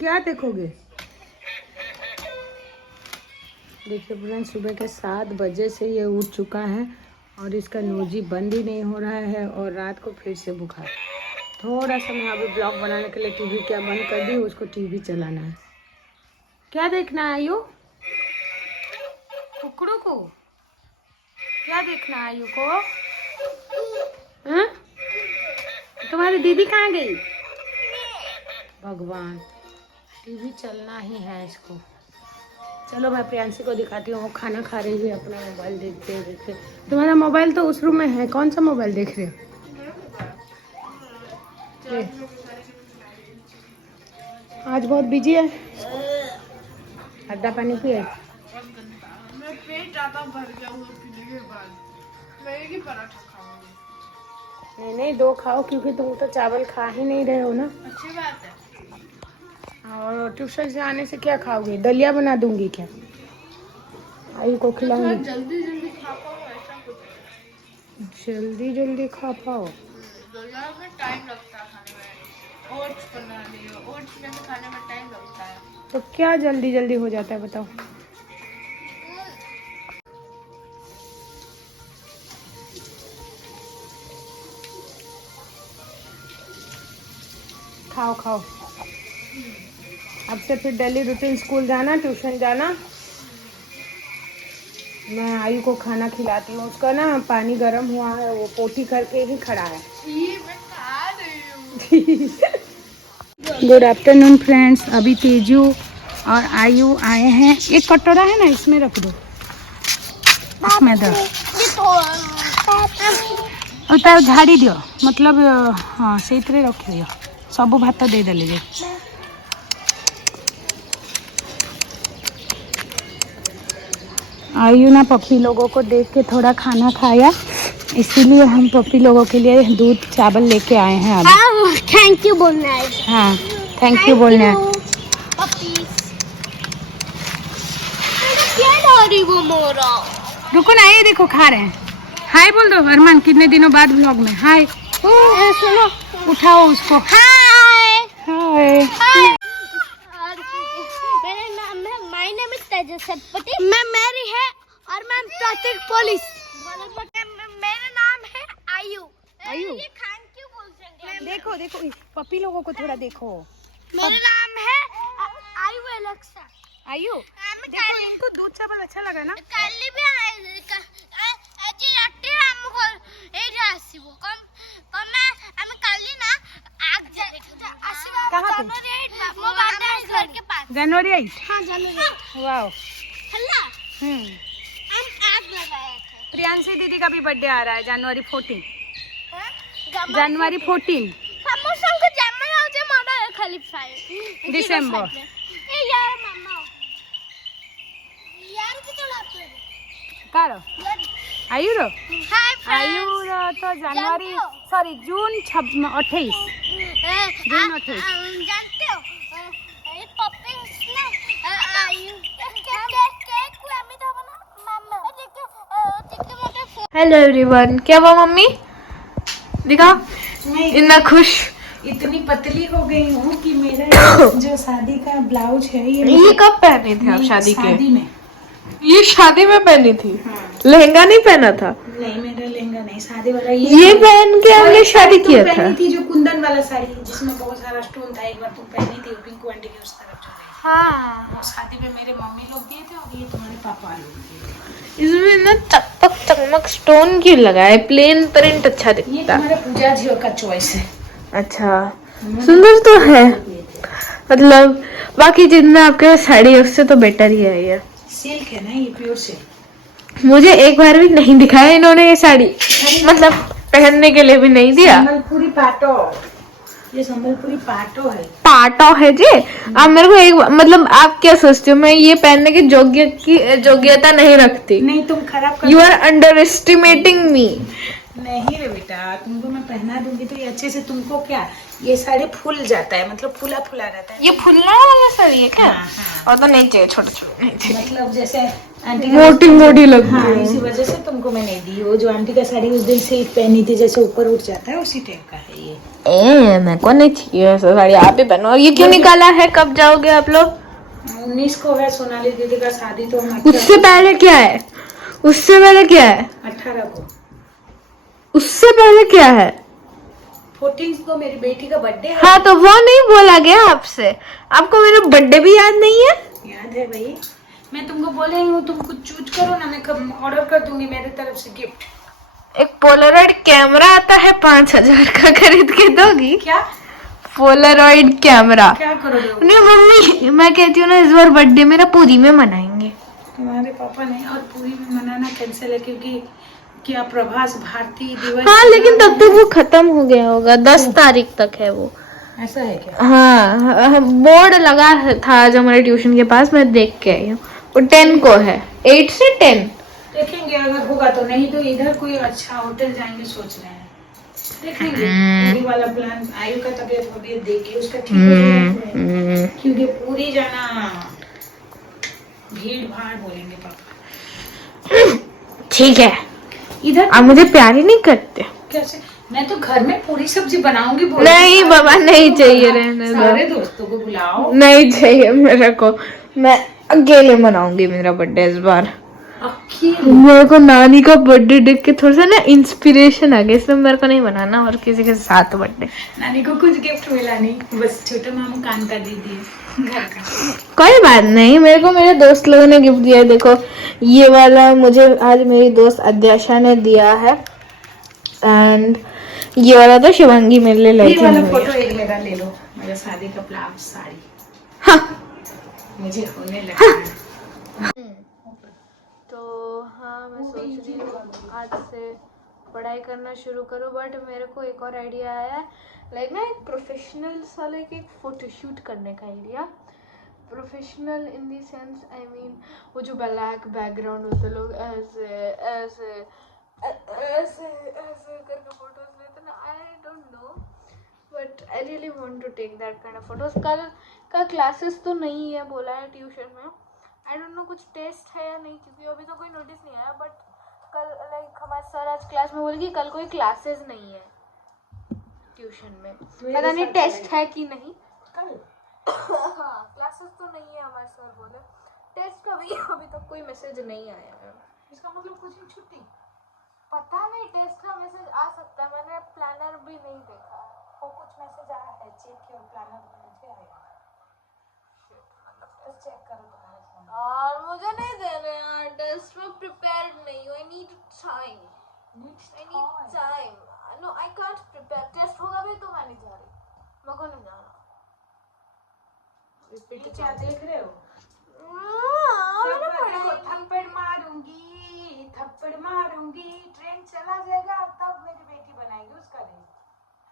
क्या देखोगे? देखिए फ्रेंड्स, सुबह के 7 बजे से ये उठ चुका है और इसका नोजी बंद ही नहीं हो रहा है और रात को फिर से बुखार। थोड़ा सा मैं अभी ब्लॉग बनाने के लिए टीवी क्या बंद कर दी, उसको टीवी चलाना है। क्या देखना है आयु? कुकड़ू को क्या देखना है आयु को? हाँ? तुम्हारी दीदी कहाँ गई? भगवान, टीवी चलना ही है इसको। चलो मैं प्रियांशी को दिखाती हूँ, वो खाना खा रही है अपना मोबाइल देखते देखते। तुम्हारा मोबाइल तो उस रूम में है, कौन सा मोबाइल देख रहे हो? आज बहुत बिजी है। अड्डा पानी पिए? मैं पेट ज्यादा भर गया हूँ पीने के बाद। मैं एक ही पराठा खाऊंगी। नहीं 2 खाओ, क्योंकि तुम तो चावल खा ही नहीं रहे हो ना। अच्छी बात है। और ट्यूशन से आने से क्या खाओगे? दलिया बना दूंगी क्या? आयु को खिलाऊंगी। जल्दी जल्दी खा पाओ ऐसा कुछ। जल्दी जल्दी खा पाओ? दलिया में टाइम लगता है खाने में। ओट्स बना लियो, ओट्स में खाने में टाइम लगता है। तो क्या जल्दी जल्दी हो जाता है बताओ? खाओ खाओ। अब से फिर डेली रूटीन, स्कूल जाना, ट्यूशन जाना। मैं आयु को खाना खिलाती हूँ। उसका ना पानी गर्म हुआ है, वो पोटी करके ही खड़ा है। ये मैं खा रही हूँ। Good afternoon friends. अभी तेजू और आयु आए हैं। एक कटोरा है ना, इसमें रख दो, इसमें दो। उतार झाड़ी दियो, मतलब हाँ से रखी दियो। सब भात दे देले जे। आयु ना पप्पी लोगों को देख के थोड़ा खाना खाया, इसीलिए हम पप्पी लोगों के लिए दूध चावल लेके आए हैं। अब थैंक यू बोलना है। हाँ थैंक यू बोलना है। वो मोरा रुको ना, ये देखो खा रहे हैं। हाय बोल दो अरमान, कितने दिनों बाद व्लॉग में। हाय। सुनो, उठाओ उसको। हाय हाय। मेरा नाम है, माय नेम इज तेजस सतपति। मैं मैरी है और मैं ट्रैफिक पुलिस। मेरा नाम है आयु। आयु ये खान क्यों बोलते हैं? देखो देखो पप्पी लोगों को थोड़ा देखो। मेरा नाम है आयु एलेक्सा। आयु देखो, इनको दूध चावल अच्छा लगा ना? କାଲି ବି ଆଜି ରାତିରେ ଆମ ଘର ଏଇଠି ଆସିବ। କମେ ଆମେ କାଲି ନା ଆସିବା। कहाँ पे? ମୋ घर के पास। जनवरी 8। हाँ जनवरी। वाओ। हल्ला हम आग लगाए थे। प्रियांशी दीदी का भी बर्थडे आ रहा है जनवरी 14। जनवरी 14 ସମସ୍ତଙ୍କ ଜନ୍ମ ହେଉଛି ମୋର ଖାଲି ଫ୍ରାଇ डिसेम्बर। ଏ यार ମାମା यार କେତେବେଳେ ଆସିବେ? कार आयु रो हाय आयु रो तो जनवरी सॉरी जून 28। जून 28। जानते हो ये पपिंग्स ने आयु केक को हमें तो बना मामा देखो मोटे। हेलो एवरीवन, क्या हुआ मम्मी? दिखा इतना खुश। इतनी पतली हो गई हूँ कि मेरा जो शादी का ब्लाउज है ये कब पहने थे आप शादी के? शादी में। ये शादी में पहनी थी। हाँ। लहंगा नहीं पहना था। नहीं मेरा लहंगा नहीं, शादी वाला ये पहन के हमने शादी किया था। पहनी थी जो कुंदन वाला साड़ी जिसमें बहुत सारा स्टोन था, एक बार तुम पहनी थी पिंकू आंटी की उस तरफ जो गई। हाँ, वो शादी में मेरे मम्मी लोग दिए थे और ये तुम्हारे पापा लोग दिए थे। इसमें ना चकपक चकमक स्टोन क्यों लगा है? प्लेन प्रिंट अच्छा ये दिखता है। तुम्हारे पूजा जी का चॉइस है। अच्छा, सुंदर तो है, मतलब बाकी जितना आपके पास साड़ी है उससे तो बेटर ही है ये। सिल्क है ना, ये प्योर सिल्क। मुझे एक बार भी नहीं दिखाया इन्होंने ये साड़ी, मतलब पहनने के लिए भी नहीं दिया। संबलपुरी पाटो, ये संबलपुरी पाटो है। पाटो है जी। आप मेरे को एक मतलब आप क्या सोचते हो मैं ये पहनने की योग्यता नहीं रखती? नहीं तुम खराब कर। यू आर अंडर एस्टिमेटिंग मी। नहीं रे बेटा, तुमको मैं पहना दूंगी तो ये अच्छे से। तुमको क्या, ये साड़ी फूल जाता है, मतलब फूला फूला रहता है। ये फुलने वाला साड़ी है क्या? हाँ हाँ, और तो नहीं चाहिए, छोटा छोटा नहीं चाहिए, मतलब जैसे आंटी मोटी मोटी लगती हाँ, है। इसी वजह से तुमको मैं नहीं दी। वो जो आंटी का साड़ी उस दिन से पहनी थी, जैसे ऊपर उठ जाता है उसी टाइप का है ये। मेरे को नहीं चाहिए ऐसा साड़ी, आप ही पहनो। और ये क्यों निकाला है? कब जाओगे आप लोग? 19 को है सोनाली दीदी का शादी, तो हम उससे पहले क्या है? उससे पहले क्या है? 18 को, उससे पहले क्या है? 14 को मेरी बेटी का बर्थडे है। हाँ तो वो नहीं बोला गया आपसे? आपको मेरा बर्थडे भी याद नहीं है? याद है भाई, मैं तुमको बोल रही हूँ, तुम कुछ चूज करो ना, मैं कब ऑर्डर कर दूंगी मेरी तरफ से गिफ्ट। एक पोलरॉइड कैमरा आता है 5000 का, खरीद के दोगी? क्या पोलरॉइड कैमरा। क्या करोगे? नहीं मम्मी, मैं कहती हूँ ना इस बार बर्थडे मेरा पूरी में मनाएंगे। तुम्हारे पापा ने और पूरी में मनाना कैंसिल है, क्योंकि क्या प्रभास भारती दिवस। हाँ लेकिन तब तक वो खत्म हो गया होगा, 10 तारीख तक है वो। ऐसा है क्या? हाँ, बोर्ड लगा था आज हमारे ट्यूशन के पास, मैं देख के आई हूँ। वो 10 को है, 8 से 10। देखेंगे अगर होगा तो, नहीं तो इधर कोई अच्छा होटल जाएंगे सोच रहे हैं, देखेंगे। पूरी वाला प्लान, आयु का तबीयत देख के उसका ठीक हो जाएगा, क्योंकि पूरी जाना भीड़ भाड़ बोलेंगे पापा। ठीक है, इधर आप मुझे प्यार ही नहीं करते। कैसे? मैं तो घर में पूरी सब्जी बनाऊंगी। नहीं बाबा, नहीं चाहिए, रहने दो। सारे दोस्तों को बुलाओ। नहीं चाहिए मेरे को, मैं अकेले मनाऊंगी मेरा बर्थडे इस बार। मेरे को नानी का बर्थडे देख के थोड़ा सा ना इंस्पिरेशन आ गया, इसलिए मेरे को नहीं बनाना और किसी के साथ बर्थडे। नानी को कुछ गिफ्ट मिला नहीं, बस छोटा मामू कान का दे दिए घर का। कोई बात नहीं, मेरे को मेरे दोस्त लोगों ने गिफ्ट दिया है। देखो ये वाला मुझे आज मेरी दोस्त अध्याशा ने दिया है, एंड ये वाला तो शिवांगी मेरे लिए लाई ये थी। वाला फोटो एक मेरा ले लो, मेरा शादी का ब्लाउज साड़ी। हाँ। मुझे होने लगा है। तो हाँ, मैं सोच रही हूँ आज से पढ़ाई करना शुरू करूँ, बट मेरे को एक और आइडिया आया है, लाइक ना एक प्रोफेशनल सा लाइक एक फोटोशूट करने का idea. Professional in the sense, I mean वो जो ब्लैक बैकग्राउंड होते, लोग ऐसे ऐसे ऐसे ऐसे करके फोटोज लेते ना, I don't know, but I really want to take that kind of photos. कल का क्लासेस तो नहीं है बोला है ट्यूशन में, आई डोंट नो कुछ टेस्ट है या नहीं, क्योंकि अभी तो कोई नोटिस नहीं आया, बट कल लाइक हमारे सर आज क्लास में बोले कि कल कोई क्लासेस नहीं है ट्यूशन में, पता नहीं टेस्ट है कि नहीं कल। हाँ, क्लासेस तो नहीं है हमारे सर बोले, टेस्ट का भी अभी तक कोई मैसेज नहीं आया है। इसका मतलब कोचिंग छुट्टी? पता नहीं, टेस्ट का मैसेज आ सकता है, मैंने प्लानर भी नहीं देखा। वो कुछ मैसेज आया है, चेक किया प्लानर मुझे आएगा, तो चेक करो तुम्हारे फोन। और मुझे नहीं दे रहे यार, टेस्ट में प्रिपेयर्ड नहीं हूँ, I need time, no I can't prepare. Test होगा भी तो मैं नहीं जा रही, मेरे को नहीं जाना। रिपीट क्या देख रहे हो? देखो, थप्पड़ मारूंगी, थप्पड़ मारूंगी, ट्रेन चला जाएगा तब मेरी बेटी बनाएगी उसका दिन,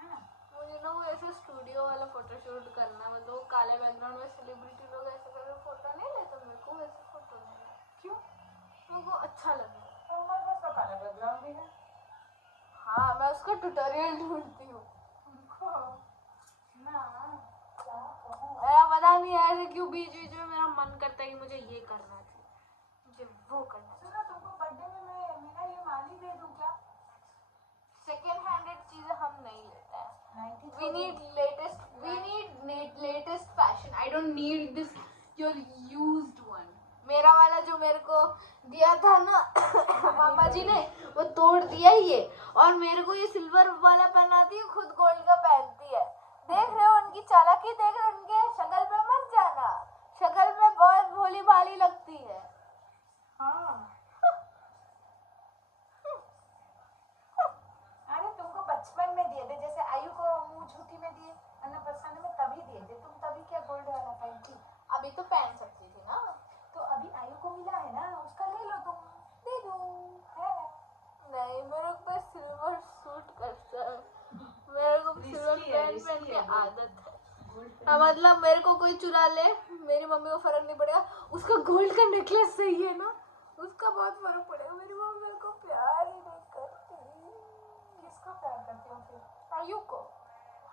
है ना? मुझे ना वो ऐसे स्टूडियो वाला फोटोशूट करना है, मतलब काले बैकग्राउंड में सेलिब्रिटी लोग ऐसे करके फोटो नहीं लेते, मेरे को वैसे फोटो लेना है। क्यों? मेरे को अच्छा लगेगा। और हमारे पास तो काला बैकग्राउंड भी है। हाँ, मैं उसका ट्यूटोरियल ढूंढती हूँ। मेरा पता नहीं ऐसे क्यों बीच बीच में मेरा मन करता है कि मुझे ये करना चाहिए, मुझे वो करना चाहिए। सुनो, तुमको बर्थडे में मैं मेरा ये माली दे दूं क्या? सेकेंड हैंडेड चीजें हम नहीं लेते हैं। We need latest fashion. I don't need this your used one. मेरा वाला जो मेरे को दिया था ना मामा जी ने, वो तोड़ दिया ये, और मेरे को ये सिल्वर वाला पहनाती है, खुद गोल्ड का पहनती है। देख रहे हो उनकी चालाकी, देख रहे हो उनके शक्ल पे मत जाना, शक्ल में बहुत भोली भाली लगती है। हाँ। अरे तुमको बचपन में दिए थे, जैसे आयु को मुंह झूठी में दिए, अन्नप्रसाद में तभी दिए थे, तुम तभी क्या गोल्ड वाला पहनती? अभी तो पहन सकती थी ना, तो अभी आयु को मिला है ना, उसका ले लो तुम। दे दो है। नहीं, मेरे को सिल्वर सूट करता है, मेरे को सिल्वर पहन के आदत है। हाँ, मतलब मेरे को कोई चुरा ले, मेरी मम्मी को फर्क नहीं पड़ेगा, उसका गोल्ड का नेकलेस सही है ना, उसका बहुत फर्क पड़ेगा। मेरी मम्मी मेरे को प्यार ही नहीं करती। किसको प्यार करती हो फिर? आयु को।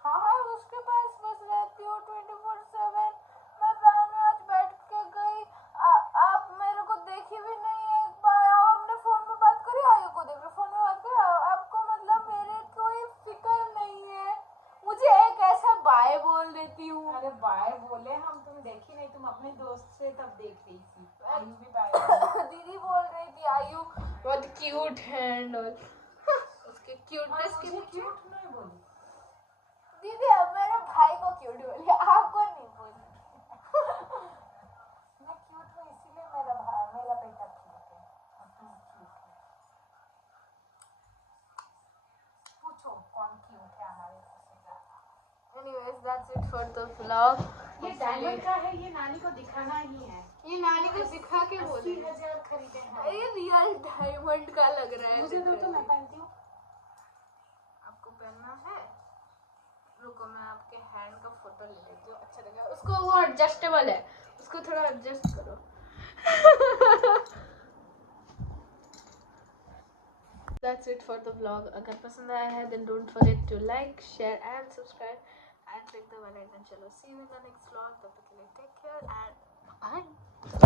हाँ, उसके पास बस रहती हूँ 24/7। मैं वैन में आज बैठ के क्यूट है एंड ऑल। उसके क्यूटनेस के पीछे नहीं बोली दीदी अब मेरे भाई को क्यूट बोली, आपको नहीं बोली। मैं क्यूट हूँ इसीलिए मेरा बेटा क्यूट है और तुम क्यूट हो। पूछो कौन क्यूट है हमारे सबसे ज्यादा। Anyways, that's it for the vlog. ये डायमंड का है, ये नानी को दिखाना ही है। ये नानी को दिखा के बोले 80,000 खरीदे हैं। ये रियल डायमंड का लग रहा है। मुझे दो तो मैं पहनती हूँ। आपको पहनना है? रुको मैं आपके हैंड का फोटो ले लेती हूँ, अच्छा लगेगा। उसको वो एडजस्टेबल है, उसको थोड़ा एडजस्ट करो। That's it for the vlog. अगर पसंद आया है then don't forget to like, share and subscribe and click the bell icon. चलो see you in the next vlog. तब तक के लिए take care and bye.